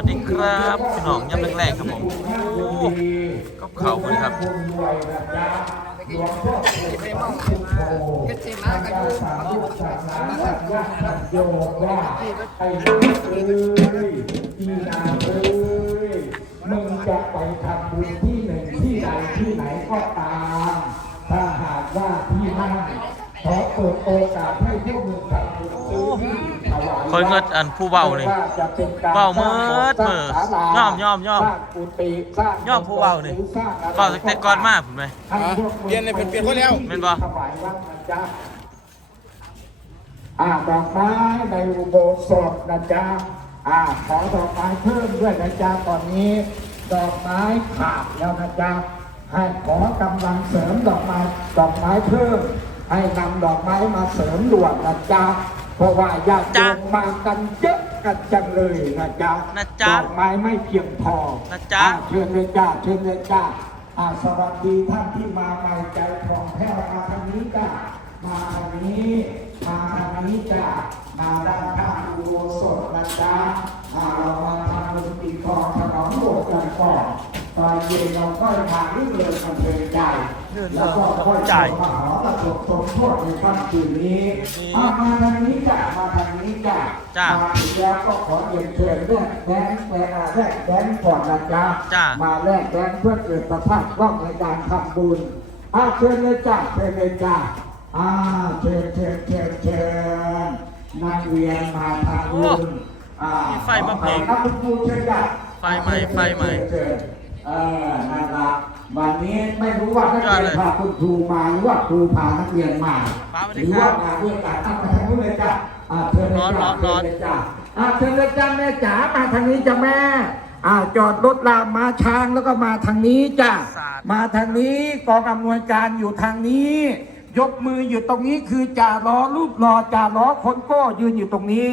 วัสดีครับพี่น้องยำแรกๆครับผมโอ้กับเขาเลยครับมึงจะไปทำบุญที่หนึ่งที่ใดที่ไหนก็ตาม ถ้าหากว่าที่นั่นขอเปิดโอกาสให้พวกมึง คอยเงินอันผู้เบานี่ว่าจะเป็นการเบาเมิดเมิดสร้างศาลาย่อมย่อมย่อมสร้างกุฏิสร้างย่อมผู้เบานี่สร้างอะไรเบาตั้งแต่ก่อนมากผมไหมให้พวกมึงเปลี่ยนเลยเปลี่ยนเปลี่ยนคนแล้วแม่นบ่ถวายวัดนะจ๊ะอ่าดอกไม้ในอุโบสถนะจ๊ะอ่าขอดอกไม้เพิ่มด้วยนะจ๊ะตอนนี้ ดอกไม้ขาดแล้วนะจ๊ะให้ขอกำลังเสริมดอกไม้ดอกไม้เพิ่ม ให้นำดอกไม้มาเสริมด่วนนะจ๊ะ เพราะว่าญาติโยมมากันเยอะกันจังเลยนะจ๊ะนะจ๊ะดอกไม้ไม่เพียงพอนะจ๊ะอ่าเชิญเลยจ้าเชิญเลยจ้าอ่าสวัสดีท่านที่มาใหม่ใจของแพ้วมาทางนี้จ้ามาทางนี้มาทางนี้จ้ามาด้านข้างอุโบสถนะจ๊ะอ่าเรามาทำบุญปีกองฉลองโบสถ์กันก่อน ตอนเย็นเราก็ทานรื่นเริงกันเพลินใจรื่นเริงแล้วก็ค่อยใจมาหอประสบสมโทษในค่ำคืนนี้อ่ามาทางนี้จ้ามาทางนี้จ้าจ้ะมาถึงแล้วก็ขอเรียนเชิญแรกแบงค์แรกแรกแบงค์ก่อนนะจ๊ะจ้ะมาแลกแบงค์เพื่อเกิดประภาพร่องในการทำบุญอ้าวเชิญเลยจ้าเชิญเลยจ้าอ้าวเชิญเชิญเชิญเชิญนักเรียนมาทำบุญอ่ามีไฟมาเพิ่มครับคุณครูเชิญจ้าไฟใหม่ไฟใหม่ เชิญเออนั่นละวันนี้ไม่รู้ว่านักยอดเรีเลยยนพาคุณครูมาหรือว่าครูพานักเรียนมาป้าสวัสหดีรือครัว่าบมาด้วยกันอะมาทางนู้นเลยจ้าอ่าเชิญเลยร้อนจ้าร้อนเชิญเลยจ้าอ่าเชิญเลยจ้าแม่จ๋ามาทางนี้จ้าแม่อ่าจอดรถรามมาช้างแล้วก็มาทางนี้จ้าสาธุมาทางนี้กองอำนวยการอยู่ทางนี้ ยกมืออยู่ตรงนี้คือจ่าล้อรูปรอจ่าล้อคนโก้ยืนอยู่ตรงนี้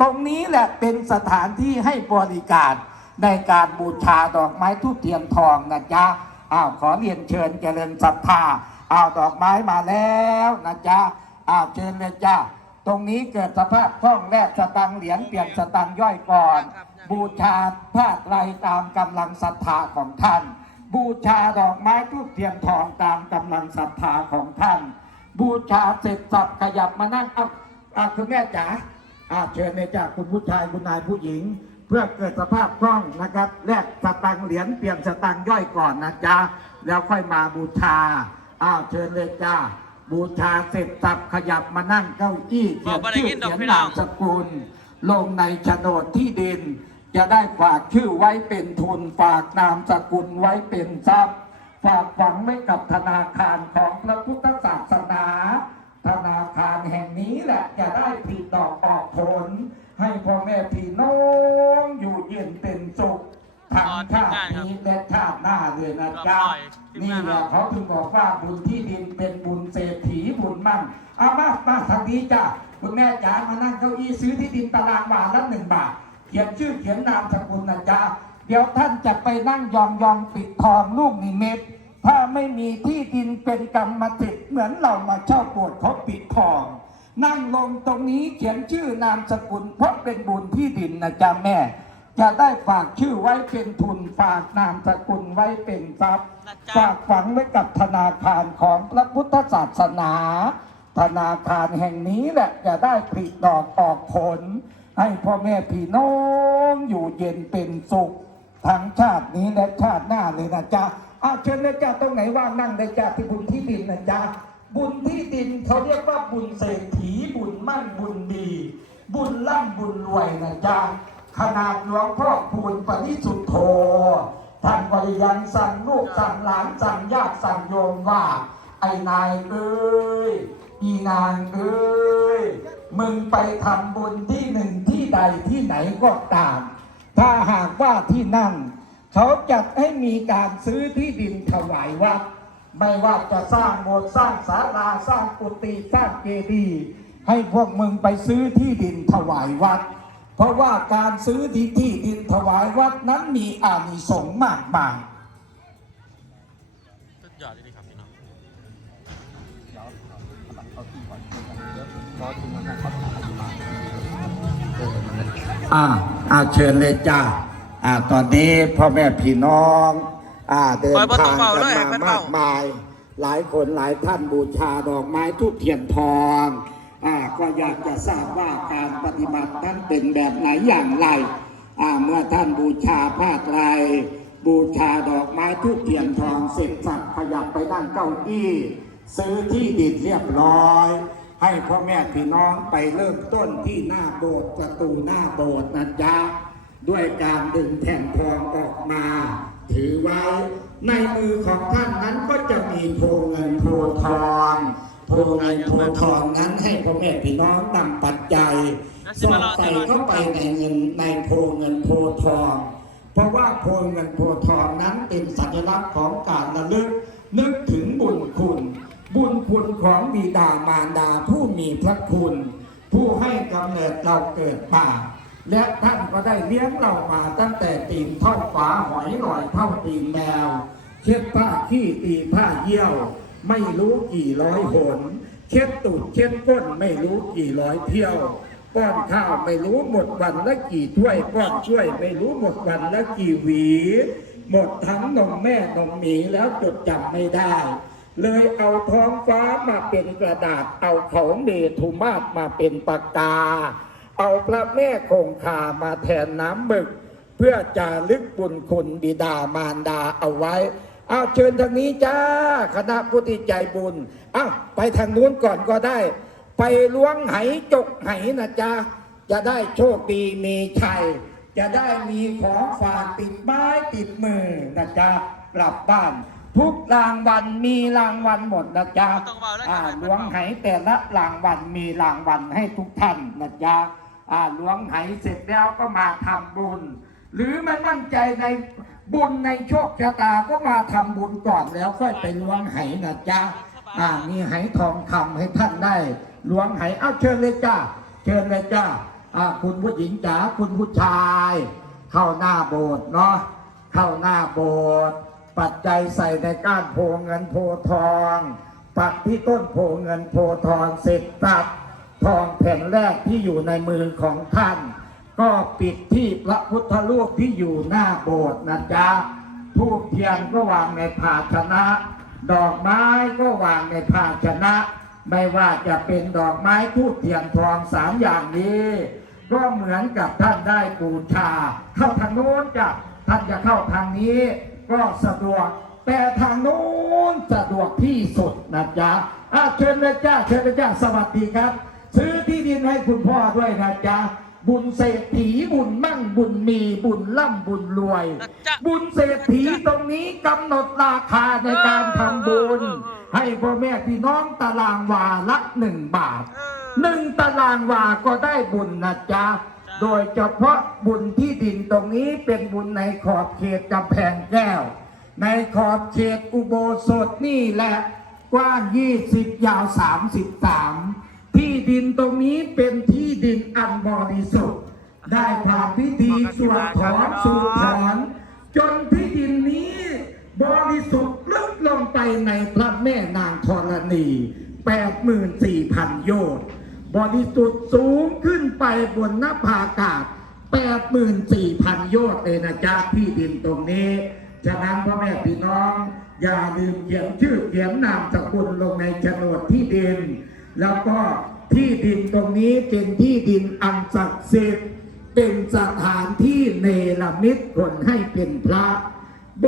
ตรงนี้แหละเป็นสถานที่ให้บริการ ในการบูชาดอกไม้ทูบเทียนทองนะจ๊ะอ้าวขอเรียนเชิญเจริญศรัทธาอ้าวดอกไม้มาแล้วนะจ๊ะอ้าวเชิญเลยจ้าตรงนี้เกิดสภาพคล่องแรกสตังเหรียญเปลี่ยนสตังย่อยก่อน บูชาผ้าไตรตามกำลังศรัทธาของท่าน บูชาดอกไม้ทูบเทียนทองตามกำลังศรัทธาของท่าน บูชาเสร็จสับขยับมานั่งเอาเอาคุณแม่จ๋าอ่าเชิญเลยจ้าคุณผู้ชายคุณนายผู้หญิง เพื่อเกิดสภาพคล่องนะครับแลกสตังเหรียญเปลี่ยนสตังย่อยก่อนนะจ๊ะแล้วค่อยมาบูชาอ้าวเชิญเลยจ้าบูชาเสร็จสับขยับมานั่งเก้าอี้เขียนชื่อเขียนนามสกุลลงในโฉนดที่ดิน จะได้ฝากชื่อไว้เป็นทุนฝากนามสกุลไว้เป็นทรัพย์ ฝากฝังไว้กับธนาคารของพระพุท เขาถึงบอกว่าบุญที่ดินเป็นบุญเศรษฐีบุญมั่งเอามามาทางนี้จ้ะคุณแม่จ๋ามานั่งเก้าอี้ซื้อที่ดินตารางวาละหนึ่งบาท เขียนชื่อเขียนนามสกุลนะจ๊ะเดี๋ยวท่านจะไปนั่งยองยองปิดทองลูกนิมิตถ้าไม่มีที่ดินเป็นกรรมสิทธิ์เหมือนเรามาเช่าโบสถ์เขาปิดทอง นั่งลงตรงนี้เขียนชื่อนามสกุลเพราะเป็นบุญที่ดินนะจ๊ะแม่ จะได้ฝากชื่อไว้เป็นทุนฝากนามสกุลไว้เป็นทรัพย์นะจ๊ะฝากฝังไว้กับธนาคารของพระพุทธศาสนา ธนาคารแห่งนี้แหละจะได้ผลิดอกออกผล ให้พ่อแม่พี่น้องอยู่เย็นเป็นสุข ทั้งชาตินี้และชาติหน้าเลยนะจ๊ะอาเชิญเลยจ้าตรงไหนว่างนั่งเลยจ้าที่บุญที่ดินนะจ๊ะบุญที่ดินเขาเรียกว่าบุญเศรษฐีบุญมั่นบุญดี บุญร่ำบุญรวยนะจ๊ะ ขนาดหลวงพ่อคูณปริสุทธโธท่านก็ยังสั่งลูกสั่งหลานสั่งญาติสั่งโยมว่า ไอ้นายเอ้ยอีนางเอ้ยมึงไปทำบุญที่หนึ่งที่ใดที่ไหนก็ตาม ถ้าหากว่าที่นั่นเขาจัดให้มีการซื้อที่ดินถวายวัดไม่ว่าจะสร้างโบสถ์สร้างศาลาสร้างกุฏิสร้างเจดีย์ให้พวกมึงไปซื้อที่ดินถวายวัด เพราะว่าการซื้อที่ที่ดินถวายวัดนั้นมีอานิสงส์มากมายสุดยอดเลยครับพี่น้องอ่าอ่าเชิญเลยจ้าอ่าตอนนี้พ่อแม่พี่น้อง อ่าเดินปล่อยบ่ต้ทาองงเบากันเลยมาให้เพิ่นมาเบากมาย หลายคนหลายท่านบูชาดอกไม้ทุกเทียนทองอ่า ก็อยากจะทราบว่าการปฏิบัตินั้นเป็นแบบไหนอย่างไรเมื่อท่านบูชาผ้าไตรบูชาดอกไม้ทุกเทียนทองเสร็จสับขยับไปนั่งเก้าอี้ซื้อที่ดินเรียบร้อย ให้พ่อแม่พี่น้องไปเริ่มต้นที่หน้าโบสถ์ประตูหน้าโบสถ์นะจ๊ะด้วยการดึงแผ่นทองออกมา ถือไว้ในมือของท่านนั้นก็จะมีโพเงินโพทอง โพเงินโพทองนั้นให้พ่อแม่พี่น้องนำปัจจัยสอดใส่เข้าไปในเงินในโพเงินโพทอง เพราะว่าโพเงินโพทองนั้นเป็นสัญลักษณ์ของการระลึกนึกถึงบุญคุณ บุญคุณของบิดามารดาผู้มีพระคุณ ผู้ให้กำเนิดเราเกิดมาและท่านก็ได้เลี้ยงเรามาตั้งแต่ตีนเท่าฝาหอยลอยเท่าตีนแมว เช็ดผ้าขี้ตีผ้าเยี่ยว ไม่รู้กี่ร้อยหน เช็ดตูดเช็ดก้นไม่รู้กี่ร้อยเที่ยวป้อนข้าวไม่รู้หมดวันละกี่ถ้วยป้อนช่วยไม่รู้หมดวันละกี่หวี หมดทั้งนมแม่นมหมีแล้วจดจำไม่ได้ เลยเอาท้องฟ้ามาเป็นกระดาษ เอาเขาเมธุมาตรมาเป็นปากกา เอาพระแม่คงคามาแทนน้ำมึก เพื่อจารึกบุญคุณบิดามารดาเอาไว้ อาเชิญทางนี้จ้าคณะผู้ที่ใจบุญเอาไปทางนู้นก่อนก็ได้ ไปล้วงไหจกไหนะจ๊ะจะได้โชคดีมีชัยจะได้มีของฝากติดไม้ติดมือนะจ๊ะกลับบ้าน ทุกรางวัลมีรางวัลหมดนะจ๊ะต้องเบาแล้วอ่าครับล้วงไหแต่ละรางวัลมีรางวัลให้ทุกท่านนะจ๊ะอ่าล้วงไหเสร็จแล้วก็มาทำบุญ หรือไม่มั่นใจใน บุญในโชคชะตาก็มาทำบุญก่อนแล้วค่อยไปล้วงไหนะจ๊ะอ่ามีไหทองคำให้ท่านได้ล้วงไหเอาเชิญเลยจ้าเชิญเลยจ้าอ่าคุณผู้หญิงจ๋าคุณผู้ชาย เข้าหน้าโบสถ์เนาะเข้าหน้าโบสถ์ปัจจัยใส่ในก้านโพเงินโพทอง ปักที่ต้นโพเงินโพทองเสร็จตัดทองแผ่นแรกที่อยู่ในมือของท่าน ก็ปิดที่พระพุทธรูปที่อยู่หน้าโบสถ์นะจ๊ะทูบเทียนก็วางในภาชนะ ดอกไม้ก็วางในภาชนะ ไม่ว่าจะเป็นดอกไม้ทูบเทียนทองสามอย่างนี้ ก็เหมือนกับท่านได้บูชา เข้าทางโน้นจ้ะท่านจะเข้าทางนี้ ก็สะดวก แต่ทางโน้นสะดวกที่สุดนะจ๊ะอะเชิญเลยจ้าเชิญเลยจ้าสวัสดีครับ ซื้อที่ดินให้คุณพ่อด้วยนะจ๊ะ บุญเศรษฐีบุญมั่งบุญมีบุญล่ำบุญรวยนะจ๊ะบุญเศรษฐีตรงนี้กำหนดราคาในการทำบุญ ให้พ่อแม่พี่น้องตารางวาละหนึ่งบาทหนึ่งตารางวาก็ได้บุญนะจ๊ะโดยเฉพาะบุญที่ดินตรงนี้เป็นบุญในขอบเขตกำแพงแก้ว ในขอบเขตอุโบสถนี่แหละกว้าง 20 ยาว 33 ที่ดินตรงนี้เป็นที่ดินอันบริสุทธิ์ ได้ผ่านพิธีสวดถอนสูดถอน จนที่ดินนี้บริสุทธิ์ลึกลงไปในพระแม่นางธรณี84,000 โยชน์บริสุทธิ์สูงขึ้นไปบนหน้าผากาศ84,000 โยชน์เลยนะจ๊ะที่ดินตรงนี้ฉะนั้นพ่อแม่พี่น้อง อย่าลืมเขียนชื่อเขียนนามสกุลลงในโฉนดที่ดิน แล้วก็ ที่ดินตรงนี้เป็นที่ดินอันศักดิ์สิทธิ์เป็นสถานที่เนรมิตคนให้เป็นพระโบ